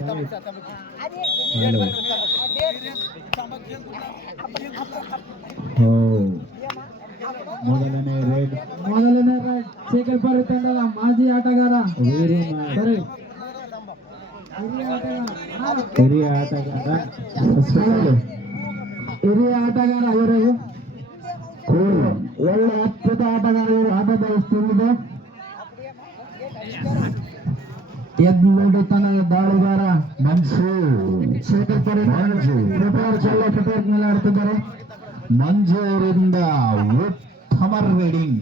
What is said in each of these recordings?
Hello ಓ ಮೊದಲನೇ raid ಮೊದಲನೇ ride Shekhar ಪರಿ ತಂಡದ ಮಾಜಿ ಆಟಗಾರ ವೀರು ಸರಿ ನಾಯಕ್ ಹಿರಿಯ ಆಟಗಾರ ಹೌದು. ಹಿರಿಯ ಆಟಗಾರ ಇವರು ಒಳ್ಳೆ ಅದ್ಭುತ ಆಟಗಾರ ಇವರು ಆಟದ ವಸ್ತುವಿದೆ ಎದ್ದುತನದ ದಾಳಿಗಾರ. ಮಂಜು. ಶೇಖರ್ ಪರಿ ಮಂಜು. ಪ್ರಿಪೇರ್ ಚಲ್ಲ ಪ್ರಿಪೇರ್ ಮೇಲೆ ಆಡ್ತಿದ್ದಾರೆ ಮಂಜು ಅವರಿಂದ ಉತ್ತಮ reading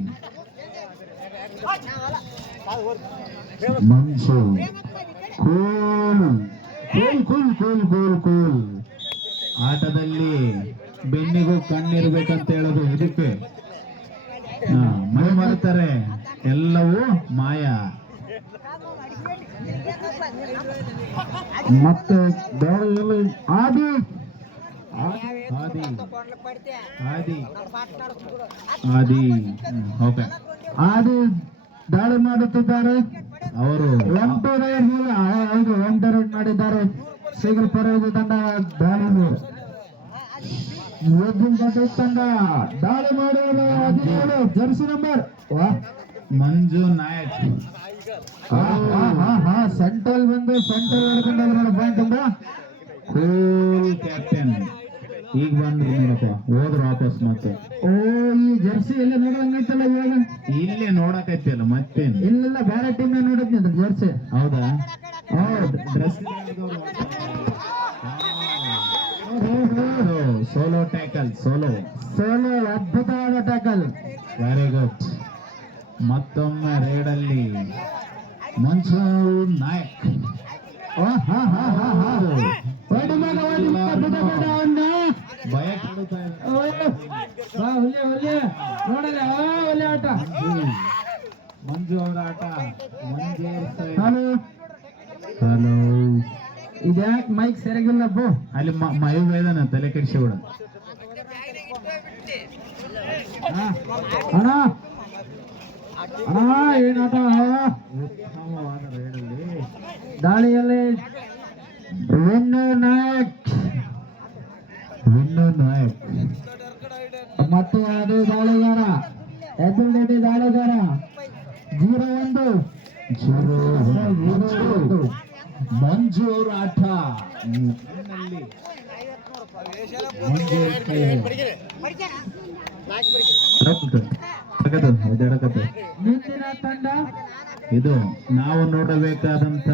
Manju. Cool. Cool cool cool cool cool. ಆಟದಲ್ಲಿ ಬೆನ್ನಿಗೂ ಕಣ್ಣಿರ್ಬೇಕಂತ ಹೇಳೋದು ಇದಕ್ಕೆ. ಮೈ ಮಾಡ್ತಾರೆ ಎಲ್ಲವೂ ಮಾಯ. ಮತ್ತೆ ಬೇರೆ ಆದಿ. ಆದಿ. ಆದಿ. ಆದಿ. ಓಕೆ. ಆದಿ ದಾಳಿ ಮಾಡುತ್ತಿದ್ದಾರೆ. ಅವರು. ಎಂಟು ರೈಡ್ ಹೌದು ಹೌದು ಟು ರೈಡ್ ಮಾಡಿದ್ದಾರೆ. ಶೀಘ್ರ ಪರವಾಗಿ ತಂಡ ದಾಳಿ ತಂಡ ದಾಳಿ ಮಾಡುವ jersey number Manju Nayak. Central ಬಂದು ಸೆಂಟ್ರಲ್ ಹೊಡ್ಕೊಂಡು ಪಾಯಿಂಟ್ ಅಂದ ಕೂಲ್ ಕ್ಯಾಪ್ಟನ್ ಈಗ ಬಂದ್ರಿ ನೋಡಪ್ಪ ಹೋದ್ರು ವಾಪಸ್ ಮತ್ತೆ. ಓ ಈ ಜರ್ಸಿ ಎಲ್ಲ ನೋಡಂಗೈತಲ್ಲ ಇವಾಗ? ಇಲ್ಲೇ ನೋಡಕೈತಿಯಲ್ಲ ಮತ್ತೆ ಇಲ್ಲ ಬೇರೆ ಟೀಮ್ ಅದ್ರ ಜರ್ಸಿ ಹೌದಾ? ಆ ಹುಲಿ ಆಟ ಮಂಜು ಅವರ ಆಟ ಮಂಜೇರ್ತಾ ಇದೆ. ಹಲೋ ಹಲೋ ಇದ್ಯಾಕ್ ಮೈಕ್ ಸರಿಯಾಗಿಲ್ಲ ಬೋ ಅಲ್ಲಿ ಮ- ಮಯು ಇದಾನೆ ತಲೆ ಕೆಡಿಸಿಬಿಡ ಅಣ್ಣ ಅಣ್ಣ ಏನ್ ಆಟ ಉತ್ತಮವಾದ ರೇಡಲ್ಲಿ ದಾಳಿಯಲ್ಲಿ ವಿನ್ನು ನಾಯಕ್ ವಿನ್ನು ನಾಯಕ್ ಮತ್ತು ಅದು ದಾಳಿಗಾರ ಎದುರುಗಡೆ ದಾಳಿಗಾರ ಜೀರೋ ಒಂದು ಜೀರೋ ಜೀರೋ ಒಂದು ಮಂಜು ಅವರ ಆಟ ಹ್ಮ್. ಮುಂದಿನ ತಂಡ ಇದು ನಾವು ನೋಡಬೇಕಾದಂತ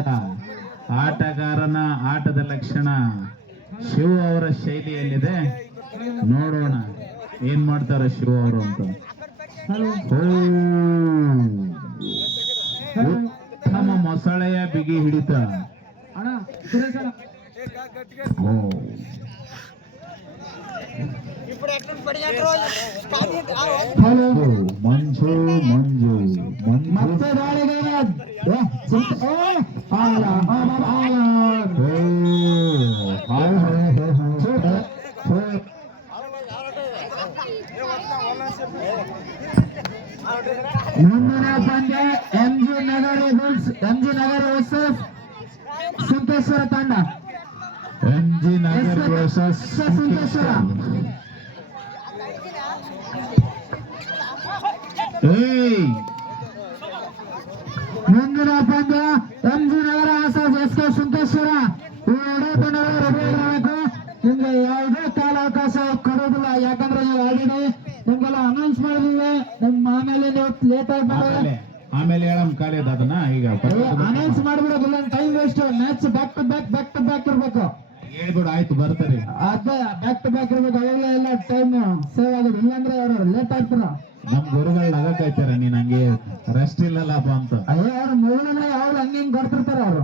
ಆಟಗಾರನ ಆಟದ ಲಕ್ಷಣ ಶಿವ ಅವರ ಶೈಲಿಯಲ್ಲಿದೆ. ನೋಡೋಣ ಏನ್ ಮಾಡ್ತಾರೆ ಶಿವ ಅವರು ಅಂತ. ಉತ್ತಮ ಮೊಸಳೆಯ ಬಿಗಿ ಹಿಡಿತ. ಅಣ್ಣ ಸುರೇಶ್ ಅಣ್ಣ ಓ, ಹಲೋ ಓ, ಮಂಜು ಮಂಜು ಮಂಜು ಮತ್ತೆ ದಾಳಿಗಾರ ಏ, ಸುತ್ತ- ಓ, ಆಲ, ಆಲ, ಆಲ. ಓ, M G Nagar versus S K Sunkeshwar ಈ ಎರಡೂ ತಂಡಗಳು ರೆಡಿ ಇರಬೇಕು ನಿಮ್ಗೆ ಯಾವುದೇ ಕಾಲಾವಕಾಶ ಕೊಡೋದಿಲ್ಲ ಯಾಕಂದ್ರೆ ನೀವು ಆಲ್ರೆಡಿ ನಿಮ್ಗೆಲ್ಲ ಅನೌನ್ಸ್ ಮಾಡಿದೀವಿ ನಿಮ್ ಆಮೇಲೆ ನೀವು ಲೇಟ್ ಆಗ್ಬೇಡಿ ಆಮೇಲೆ ಹೇಳಮ್ ಕಾಲೇದ್ ಅದನ್ನ. ಈಗ announce ಮಾಡ್ಬಿಡೋದಿಲ್ಲ. Time waste match back to back back to back ಇರ್ಬೇಕು. ಹೇಳ್ಬಿಡು ಆಯ್ತು ಬರ್ತಾರೆ ಅದೇ ಬ್ಯಾಕ್ ಟು ಬ್ಯಾಕ್ ಇರ್ಬೇಕು. ಅವಾಗಲೇ ಎಲ್ಲ ಟೈಮ್ ಸೇವ್ ಆಗೋದು. ಇಲ್ಲಾಂದ್ರೆ ಅವರು ಲೇಟ್ ಆಗ್ತಾರ. ನಮ್ ಗುರುಗಳು ನಗಕಾಯ್ತಾರ ನೀನ್ ಹಂಗೆ ರೆಸ್ಟ್ ಇಲ್ಲಲ್ಲಪ್ಪ ಅಂತ. ಅಯ್ಯೋ ಅವ್ರು ಮೂರನೇ ಯಾವ್ದು ಹಂಗೆ ಹಿಂಗ್ ಕೊಡ್ತಿರ್ತಾರ ಅವ್ರು?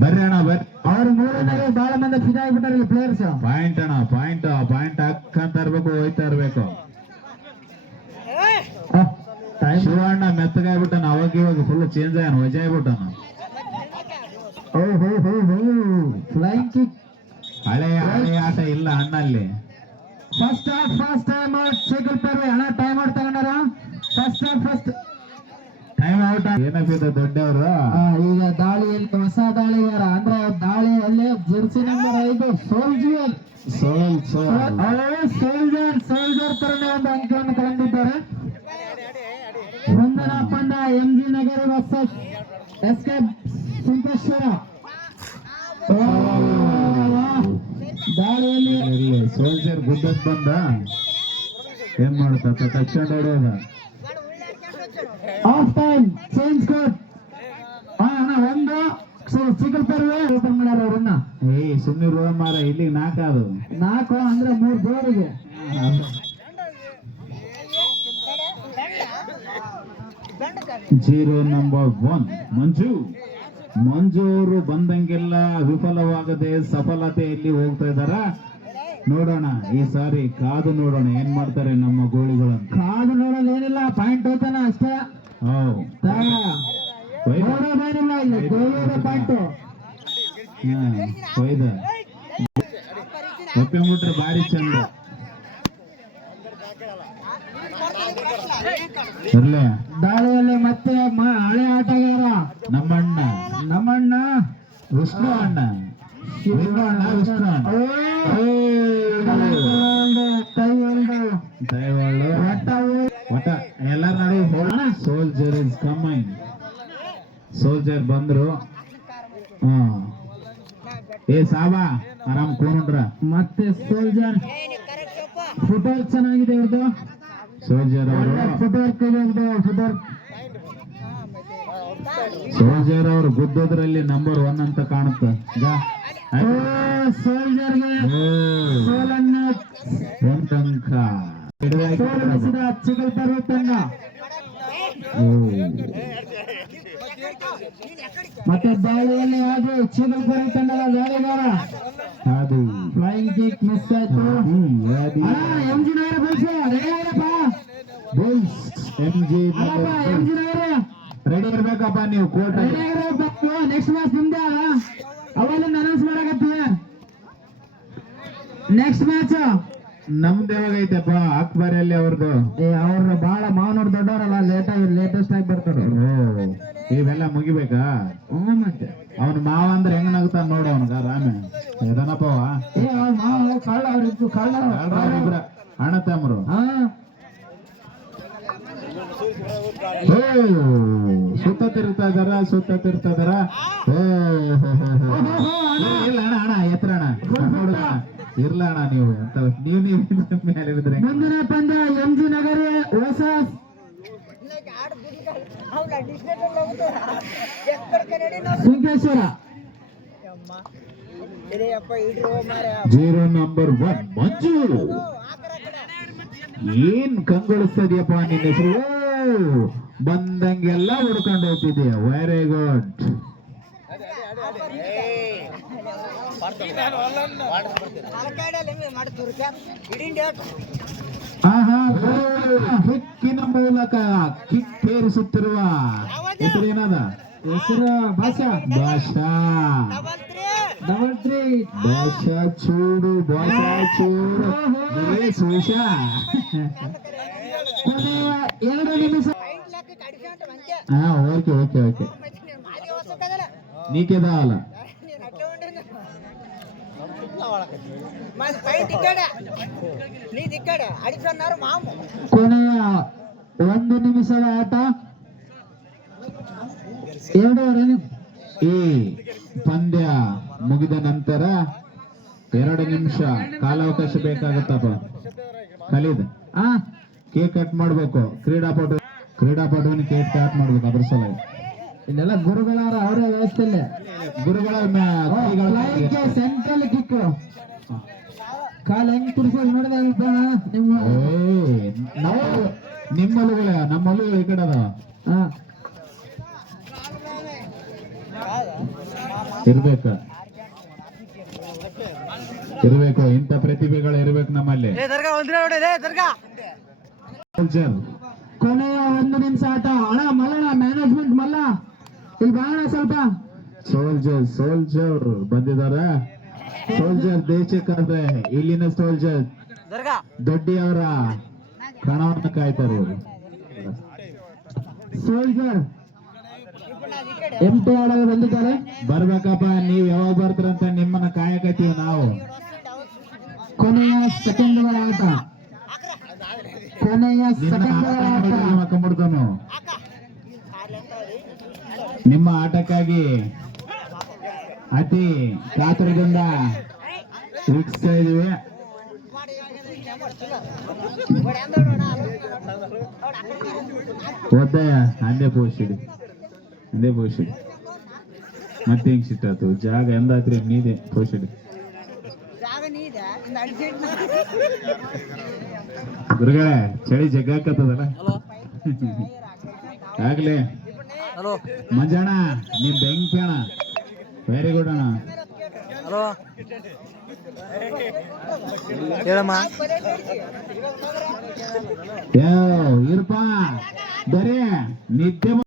ಬರ್ರಿ ಅಣ್ಣ ಬರ್ರಿ. ಅವ್ರ ಮೂರನೇ ಬಹಳ ಮಂದಿ ಫಿದಾ ಆಗ್ಬಿಟ್ಟಾರ ಪ್ಲೇಯರ್ಸ್ ಪಾಯಿಂಟ್ ಅಣ್ಣ ಪಾಯಿಂಟ್ ಪಾಯಿಂಟ್ ಹಾಕಂತ ಇರ್ಬೇಕು ಹೋಯ್ತಾ ಇರ್ಬೇಕು. ಶಿವಣ್ಣ ಮೆತ್ತಗಾಗ್ಬಿಟ್ಟನ ಅವಾಗ ಇವಾಗ ಫುಲ್ ಚೇಂಜ್ ಆಗ್ಯಾನ ವಜಾ ಆಗ್ಬಿಟ್ಟನ. ಓ ಹೋ ಹೋ ಹೋ ಫ್ಲೈಂಗ್ ಕಿಕ್ ಹಳೆ ಹಳೆ ಆಟ ಇಲ್ಲ ಅಣ್ಣಲ್ಲಿ. First half first time out cycle ಪರ್ವೆ ಅಣ್ಣ ಟೈಮ್ ಔಟ್ ತಗೊಂಡಾರ? First half first time out ಏನಾಗಿದೆ ದೊಡ್ಡವರು? ಈಗ ದಾಳಿ ದಾಳಿಯಲ್ಲಿ ಹೊಸ ದಾಳಿಗಾರ ಅಂದ್ರೆ ದಾಳಿಯಲ್ಲಿ ಜರ್ಸಿ ನಂಬರ್ ಐದು ಸೋಲ್ಜಿಯರ್ ಸೋಲ್ಜರ್ ಸೋಲ್ಜರ್ ತರನೇ ಒಂದು ಅಂಕವನ್ನು ಕಳೆದಿದ್ದಾರೆ ವಂದನಾ ಪಂಡ M G Nagari versus S K Sankeshwar ಇಲ್ಲಿ ಸೋಲ್ಜರ್ ಗುದ್ದಕ್ ಬಂದ. ಏನ್ ಮಾಡುತ್ತ? ತಕ್ಷಣ ಆಫ್ ಟೈಮ್ ಚೇಂಜ್ ಕೋಟ್ ಅಣ್ಣ, ಒಂದು. ಏಯ್ ಸುಮ್ಮನೆ ರೋ ಮಾರ ಇಲ್ಲಿ ನಾಲ್ಕ ಅದು ಅಂದ್ರೆ ಮೂರು ಗೋರಿಗೆ zero number one Manju. Manju ಅವರು ಬಂದಂಗೆಲ್ಲ ವಿಫಲವಾಗದೆ, ಸಫಲತೆಯಲ್ಲಿ ಹೋಗ್ತಾ ಇದಾರ ನೋಡೋಣ ಈ ಸಾರಿ ಕಾದು ನೋಡೋಣ ಏನ್ ಮಾಡ್ತಾರೆ ನಮ್ಮ ಗೋಳಿಗಳು ಕಾದು ನೋಡೋದು ಏನಿಲ್ಲ ಪಾಯಿಂಟ್ ಹೋಗ್ತಾನ ಅಷ್ಟೇ. ನೋಡೋದೇನಿಲ್ಲ ಇಲ್ಲಿ ಪಾಯಿಂಟ್ ಭಾರಿ ಚಂದ. ದಾಳಿಯಲ್ಲಿ ಮತ್ತೆ ಹಳೆ ಆಟಗಾರ. ನಮ್ಮಣ್ಣ. ನಮ್ಮಣ್ಣ. ವಿಷ್ಣು ಅಣ್ಣ. ವಿಷ್ಣು ಅಣ್ಣ ವಿಷ್ಣು ಅಣ್ಣ ಕೈ ಒಂದು ದಯವಾಳು ಒಟ್ಟ ಊ- ಎಲ್ಲರ ನಡುವೆ ಸೋಲ್ಜರ್ ಇಸ್ ಕಮಿಂಗ್ ಸೋಲ್ಜರ್ ಬಂದ್ರು ಏ ಸಾಬಾ ಆರಾಮ್ ಕೂನುಂಡ್ರ ಮತ್ತೆ ಸೋಲ್ಜರ್ ಫುಟ್ವರ್ಕ್ ಚೆನ್ನಾಗಿದೆ ಇವ್ರದ್ದು ಸೋಲ್ಜರ್ ಅವರು ಫುಟ್ವರ್ಕ್ ಸೋಲ್ಜರ್ ಅವರು ಗುದ್ದೋದ್ರಲ್ಲಿ ನಂಬರ್ ಒನ್ ಅಂತ ಕಾಣುತ್ತೆ ಸೋಲ್ಜರ್ಗೆ ಸೋಲನ್ನು ಒಂದ್ ಅಂಕ ಸೋಲಿಸಿದ ಚಿಗಲ್ ಪರ್ವ ತಂಡ ಮತ್ತೆ ದಾಳಿಯಲ್ಲಿ ಹಾಗೂ ಚಿಗಲ್ ತಂಡದ ದಾಳಿಗಾರ. ಅದು ಫ್ಲೈಯಿಂಗ್ ಕಿಕ್ ಮಿಸ್ ಆಯ್ತು. ಹ್ಮ್, M G Nagar bulls ready ಆಗಿರಪ್ಪ bulls M G ಅಲ್ಲಪ್ಪ ಎಂ ಜಿ ನಗರ. ರೆಡಿ ಇರ್ಬೇಕಪ್ಪ ನೀವು ಕೋರ್ಟ್ ರೆಡಿ ಆಗಿರಬೇಕು ನೆಕ್ಸ್ಟ್ ಮ್ಯಾಚ್ ನಿಮ್ದೆ ಅನೌನ್ಸ್ ಮಾಡಕತ್ತೀವಿ ನೆಕ್ಸ್ಟ್ ಮ್ಯಾಚ್ ನಮ್ದು ಯಾವಾಗ ಐತಪ್ಪ ಅಕ್ಬರಲ್ಲಿ ಅವ್ರದ್ದು ಏ ಅವ್ರ ಬಾಳ ಮಾವನವ್ರು ದೊಡ್ಡವರಲ್ಲ ಲೇಟ್ ಆಗಿ ಲೇಟೆಸ್ಟ್ ಆಗಿ ಬರ್ತಾರ. ಇವೆಲ್ಲ ಮುಗಿಬೇಕಾ? ಹ್ಞೂ ಮತ್ತೆ. ಅವನ ಮಾವ ಅಂದ್ರೆ ಹೆಂಗ್ ನಗ್ತಾನ ನೋಡಿ ಅವನ್ಗ ರಾಮೆ. ಎದನಪ್ಪ? ಏ ಅವ್ರ ಮಾವ ಕಳ್ಳ ಅವ್ರಿಬ್ರು ಕಳ್ಳ ಅವ್ರಿಬ್ರ. ಅಣ್ಣ ತಮ್ಮರು. ಹಾ. ಓ ಸುತ್ತ ತಿರುಗ್ತಾ ಇದಾರ ಸುತ್ತ ತಿರುಗ್ತಾ ಇದಾರ. ಓ ಹೋ, ಹೋ, ಹೋ. ಇಲ್ಲ, ಇಲ್ಲ ಅಣ್ಣ ಅಣ್ಣ ಎತ್ತರ ಅಣ್ಣ. ನೋಡುದ ಇರ್ಲ ಅಣ್ಣ ನೀವು ಅಂತ ನೀವ್ ನೀವು ಮುಂದಿನ ಪಂದ್ಯ ಎಂ ಜಿ ನಗರ ಹೊಸ Sunkeshwar zero number one Manju. ಏನ್ ಕಂಗೊಳಿಸ್ತದ್ಯಪ್ಪ ನಿನ್ನ ಹೆಸರು? ಬಂದಂಗೆಲ್ಲ ಹುಡ್ಕೊಂಡು ಹೋಗ್ತಿದ್ಯಾ? ವೆರಿ ಗುಡ್ ಆಹಾ ಕಿಕ್ಕಿನ ಮೂಲಕ ಕಿಕ್ ಏರಿಸುತ್ತಿರುವ ಹೆಸರೇನದ ಹೆಸರು ಭಾಷಾ ಭಾಷಾ ಡಬಲ್ ತ್ರೀ ಭಾಷಾ ಚೂಡು ಭಾಷಾ ಚೂಡು ಏ ಸುಷ ಕೊನೆಯ ಎರಡು ನಿಮಿಷ ಹಾ ಓಕೆ ಓಕೆ ಓಕೆ నీకే కావాలా మాది పైన ఇక్కడ నీది ఇక్కడ అడిగిన్నారు మాము ಕೊನೆಯ ಒಂದು ನಿಮಿಷದ ಆಟ ಎರಡೂವರೆ ನಿಮಿಷ ಈ ಪಂದ್ಯ ಮುಗಿದ ನಂತರ ಎರಡು ನಿಮಿಷ ಕಾಲಾವಕಾಶ ಬೇಕಾಗತ್ತಪ್ಪ ಖಲೀದ್ ಆ ಕೇಕ್ ಕಟ್ ಮಾಡ್ಬೇಕು ಕ್ರೀಡಾಪಟು ಕ್ರೀಡಾಪಟುವಿನ ಕೇಕ್ ಕಟ್ ಮಾಡ್ಬೇಕು ಅದ್ರ ಸಲುವಾಗಿ ಇಲ್ಲೆಲ್ಲ ಗುರುಗಳಾರ ಅವರ ವ್ಯವಸ್ಥೆಯಲ್ಲೇ. ಗುರುಗಳ ಸೆಂಟ್ರಲ್ ಕಿಕ್ ಕಾಲ್ ಹೆಂಗ್ ತಿರ್ಸೋದು ನೋಡಿದ ನಿಮ್ಮ ನಾವು ನಮ್ಮ ನಮ್ಮಲ್ಲೂ ಈ ಕಡೆ ಅದ ಇರ್ಬೇಕು. ಇಂಥ ಪ್ರತಿಭೆಗಳು ಇರ್ಬೇಕು ನಮ್ಮಲ್ಲಿ. ಕೊನೆಯ ಒಂದು ನಿಮಿಷ ಆಟ. ಅಣ್ಣ ಮಲ್ಲಣ್ಣ ಮ್ಯಾನೇಜ್ಮೆಂಟ್ ಮಲ್ಲ. ಇಲ್ಲಿ ಬಾಣ ಸ್ವಲ್ಪ. ಸೋಲ್ಜರ್ ಸೋಲ್ಜರ್ ಬಂದಿದಾರ ಸೋಲ್ಜರ್ ದೇಶಕ್ಕಾದ್ರೆ ಇಲ್ಲಿನ ಸೋಲ್ಜರ್ ದೊಡ್ಡಿ ಅವರ ಕಣವನ್ನು ಕಾಯ್ತಾರೆ ಸೋಲ್ಜರ್ ಎಂಟು ಆಡಲು ಬಂದಿದ್ದಾರೆ. ಬರ್ಬೇಕಪ್ಪ ನೀವ್ ಯಾವಾಗ ಬರ್ತೀರಂತ ನಿಮ್ಮನ್ನ ಕಾಯಕತ್ತೀವಿ ನಾವು. ಕೊನೆಯ ಸೆಕೆಂಡ್ ಆಟ. ಕೊನೆಯ ಸೆಕೆಂಡ್ ಆಟ. ನಿಮ್ಮ ಆಟಕ್ಕಾಗಿ ಅತಿ ಕಾತರದಿಂದ ವೀಕ್ಷಿಸ್ತಾ ಇದೀವಿ ಒದ್ದಾಯ ಅಂದೇ ಪೋಷಿಡಿ ಅಂದೇ ಪೋಷಿಡಿ. ಮತ್ತೆ ಹಿಂಗ್ ಸಿಟ್ಟಾತು ಜಾಗ ಎಂದಾತ್ರಿ ನೀದೆ ಪೋಷಿಡಿ. ದುರ್ಗಾ ಚಳಿ ಜಗ್ಗಾಕತ್ತದಲ್ಲ? ಆಗ್ಲಿ. ಹಲೋ. ಮಂಜಣ್ಣ ನೀ ಬೆಂಕಿ ಅಣ್ಣ ವೆರಿ ಗುಡ್ ಅಣ್ಣ. ಹಲೋ. ಹೇಳಮ್ಮ. ಯಾವ ಇರಪ್ಪ ಬರೇ ನಿದ್ದೆ